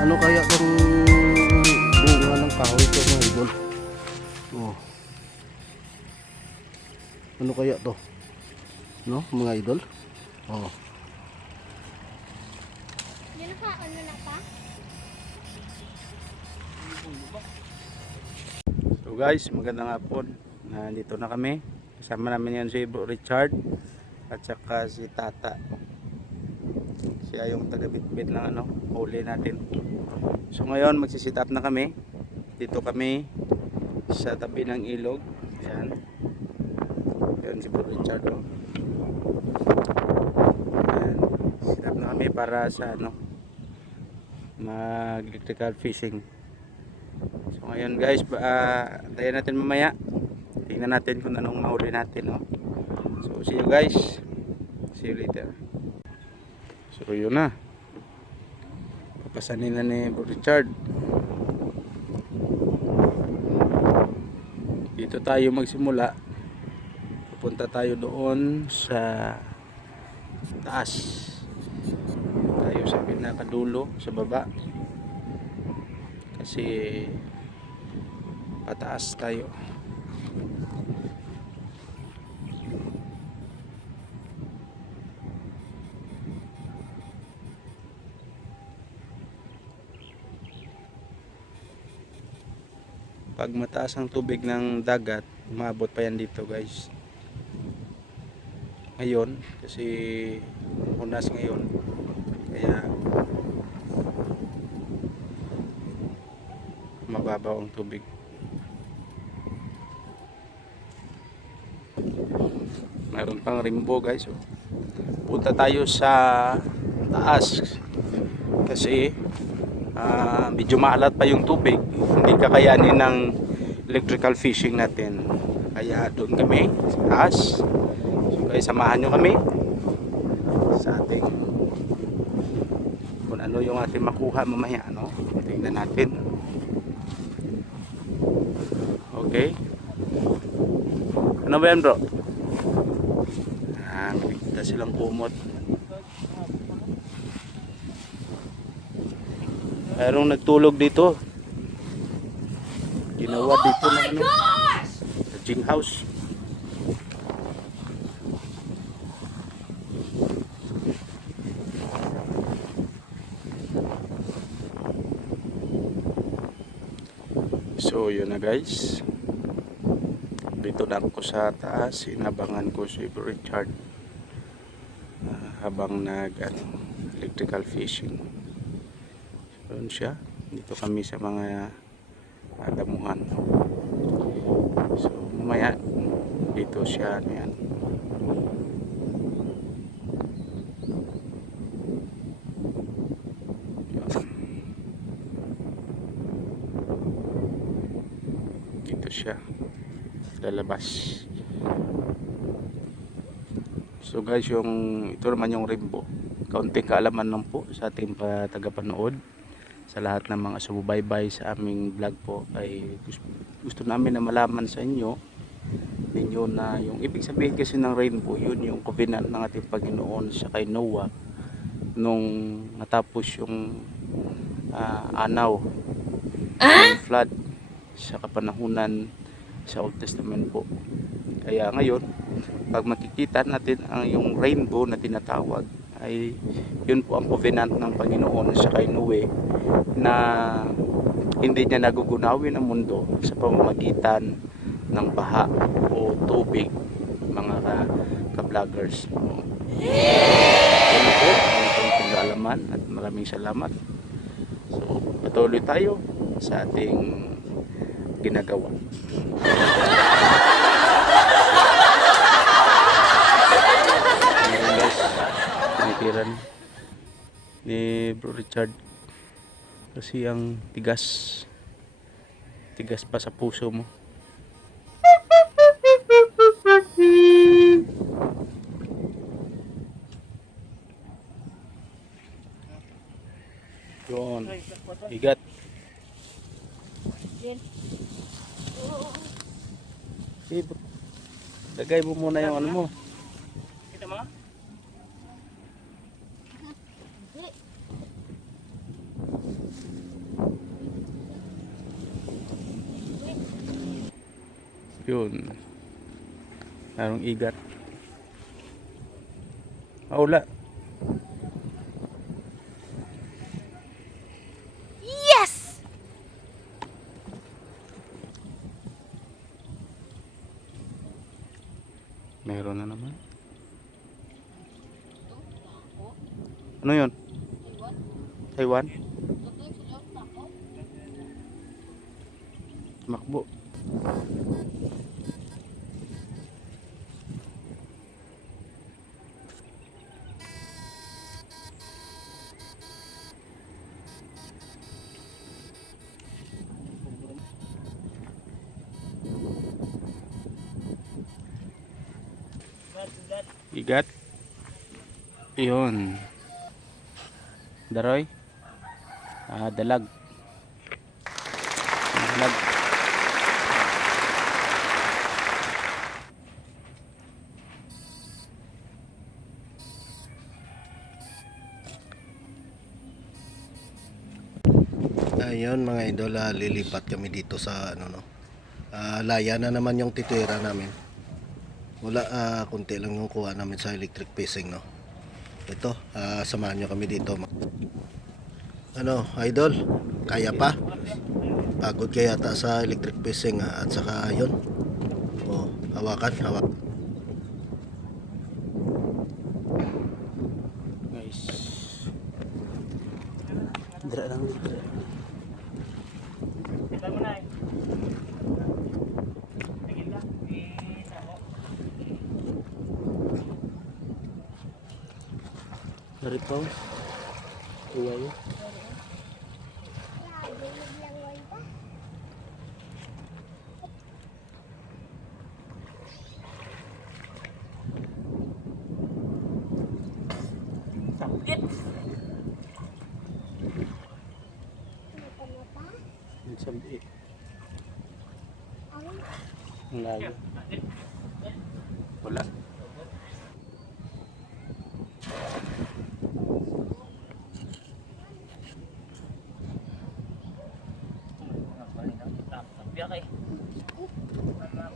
Ano kaya itong bunga ng kahoy ito mga idol? Oh. Ano kaya to? No, mga idol? Oh. Yun pa, ano na pa? So guys, magandang hapon. Nandito na kami. Kasama namin yan si Bro Richard at saka si Tata. Siya yung taga-bitbit ng huli natin. So ngayon magsisit up na kami. Dito kami sa tabi ng ilog. Ayan. Ayan si Bro Richard. Oh. Ayan. Sit up na kami para sa mag-electrical fishing. So ngayon guys, tayo natin mamaya. Tingnan natin kung anong mahuli natin. Oh. So see you guys. See you later. So yun na. Papasanin na ni Bro Richard. Dito tayo magsimula. Pupunta tayo doon sa taas. Tayo sa pinakadulo sa baba. Kasi pataas tayo. Pag mataas ang tubig ng dagat, umabot pa yan dito guys. Ngayon, kasi unas ngayon, kaya mababaw ang tubig. Mayroon pang rainbow guys. Oh. Punta tayo sa taas kasi medyo maalat pa yung tubig, hindi kakayanin ng electrical fishing natin, kaya doon kami sa taas. So guys, samahan nyo kami sa ating kung ano yung ating makuha mamaya, tingnan natin. Okay, ano ba yan bro? Makikita silang kumot. Mayroong nagtulog dito. Ginawa dito ng lodging house. So yun na guys. Dito na ako sa taas. Inabangan ko si Bro Richard habang electrical fishing. Doon siya. Dito kami sa mga damuhan. So mamaya dito siya yan. Dito siya lalabas. So guys, ito naman yung rainbow. Kaunting kaalaman lang po sa ating tagapanood. Sa lahat ng mga sumubaybay sa aming vlog po, ay gusto namin na malaman sa ninyo na yung ibig sabihin kasi ng rainbow, yun yung covenant ng ating Panginoon sa kay Noah nung natapos yung anaw, yung flood sa kapanahunan sa Old Testament po. Kaya ngayon, pag makikita natin yung rainbow na tinatawag, ay yun po ang covenant ng Panginoon sa kay Noe, na hindi niya nagugunawin ang mundo sa pamamagitan ng baha o tubig, vloggers. Yan po ang konting kaalaman at maraming salamat. So patuloy tayo sa ating ginagawa. Ayan guys, tinikiran ni Bro Richard kasi ang tigas pa sa puso mo. Yun, igat. Eh, lagay mo muna yung ano mo. Kita mo? Yun. Merong igat. Wala. Yes! Meron na naman. Ano yun? Taiwan? Makbo. Igat. Iyon. Daroy. Dalag. Dalag. Ayun mga idol, lilipat kami dito sa ano no. Laya na naman yung titira namin. Wala, kunti lang yung kuha namin sa electric fishing no. Ito, samahan nyo kami dito. Ano, idol, kaya pa? Pagod kaya yata sa electric fishing at saka yun. Oh, hawakan. Guys. Dra lang. Kita mo na eh. Tingin ka. Kita mo. Narito. Iya yun. Sakit. Ang sabi. Ang layo. Wala. Biyak eh.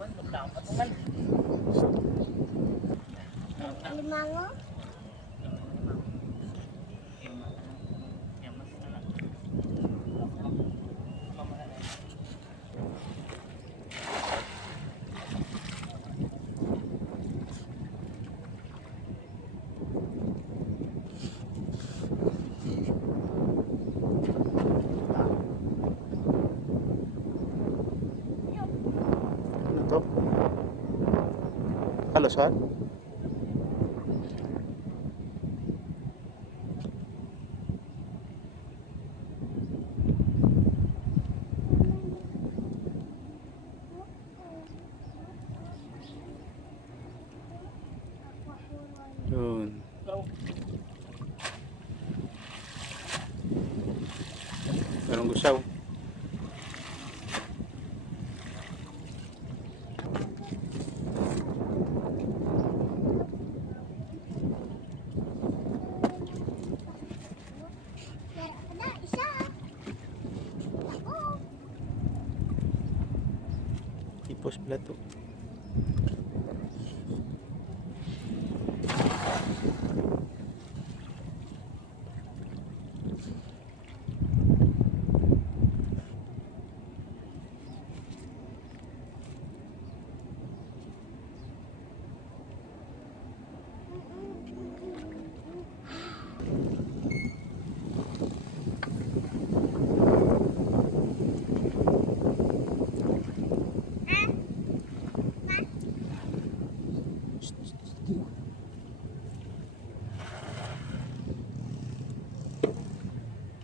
Magdapat naman. Limango? Ano to? Kalusan? Yun. Merong gusaw. Ada isa. Oo. Ipos plato.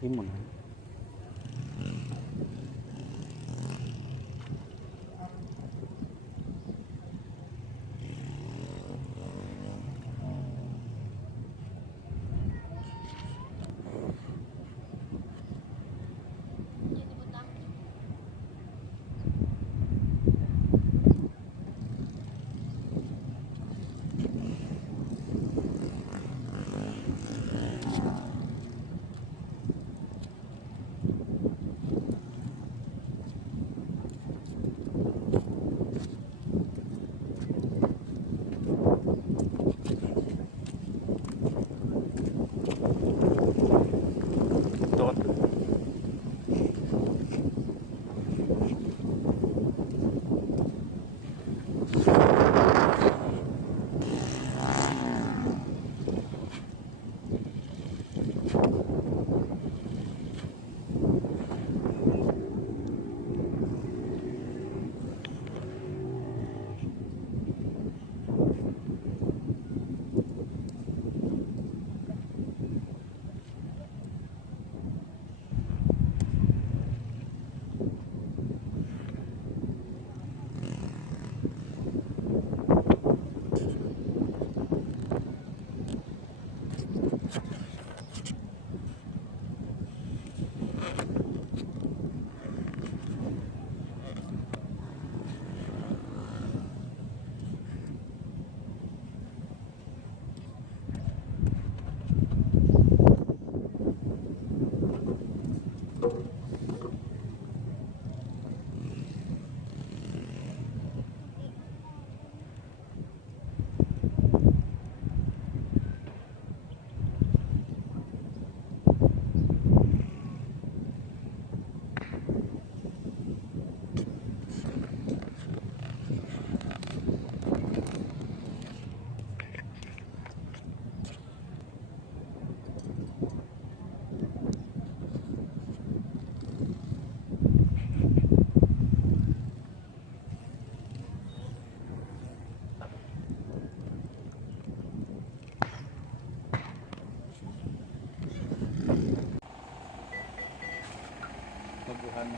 Laki mo na. Doon.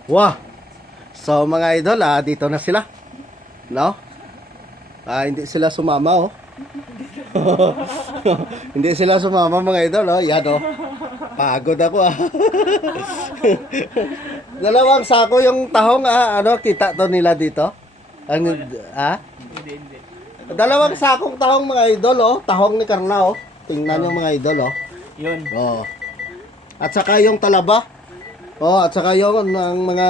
Wah! So mga idol, dito na sila. No? Hindi sila sumama, oh. Hindi sila sumama mga idol, oh. Yan, oh. Pagod ako, ah. Dalawang sako yung tahong, ano, kita to nila dito? Ang, Hindi. Dalawang sakong tahong mga idol, oh. Tahong ni Carla, oh. Tingnan yung mga idol, oh. Yun. Oh. At saka yung talaba. Oh, at saka yung ang mga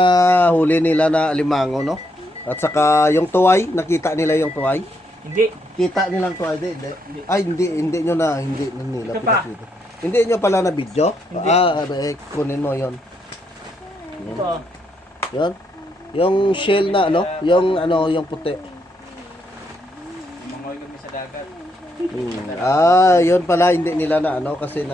huli nila na alimango, no? At saka yung tuway, nakita nila yung tuway. Hindi. Kita nilang tuway, hindi. Ay, hindi nyo na, hindi na nila Ito pa. pinakita. Hindi nyo pala na video? Hindi. Kunin mo yon. Ito. Yon. Yung shell na, ano? Yung puti. Mangoy kami sa dagat. Yun pala, hindi nila na, ano, kasi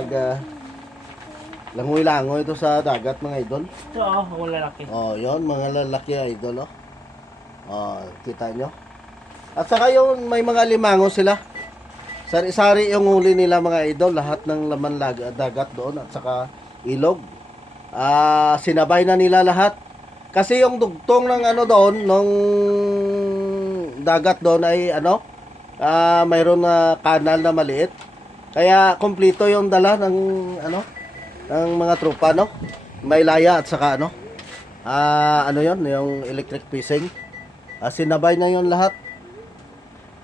langoy-langoy ito sa dagat, mga idol. Ito, ang lalaki. Oh, yon mga lalaki idol, oh. Oh, kita nyo. At saka yung may mga limango sila. Sari-sari yung huli nila mga idol, lahat ng laman dagat doon at saka ilog. Sinabay na nila lahat. Kasi yung dugtong ng ano doon, nung dagat doon ay ano, mayroon na kanal na maliit. Kaya kompleto yung dala ng ano, ng mga tropa, no? May laya at saka ano, ano yon, yung electric fishing. Sinabay na yon lahat.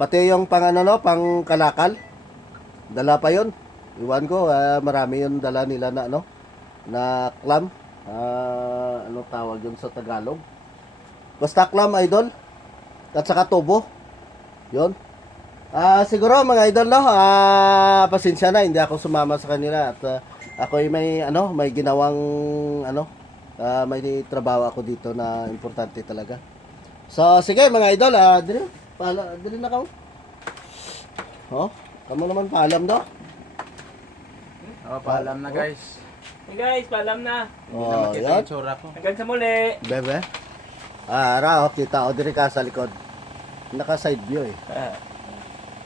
Pati yung pang ano, no, pang kalakal. Dala pa yon. Iwan ko, marami yung dala nila na ano, na clam. Ano tawag yun sa Tagalog? Basta clam, idol. At saka tubo. Yon. Siguro mga idol, no, pasensya na, hindi ako sumama sa kanila at ako ay may ginawang ano, may trabaho ako dito na importante talaga. So sige mga idol, dili na ka. Oh, kamo naman paalam do. Paalam na guys. Hey guys, paalam na. Hindi na Oh, makita yan. yung tsura ko. Hanggang sa muli. Bebe. Kita o diri ka sa likod. Naka side view eh.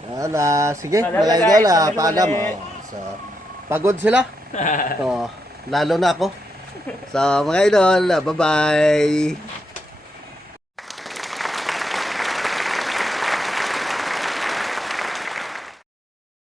Yan, sige Paalam mga na, idol, guys. Hanggang paalam. muli. Oh, so, pagod sila. Oh, lalo na ako. So mga idol, bye-bye.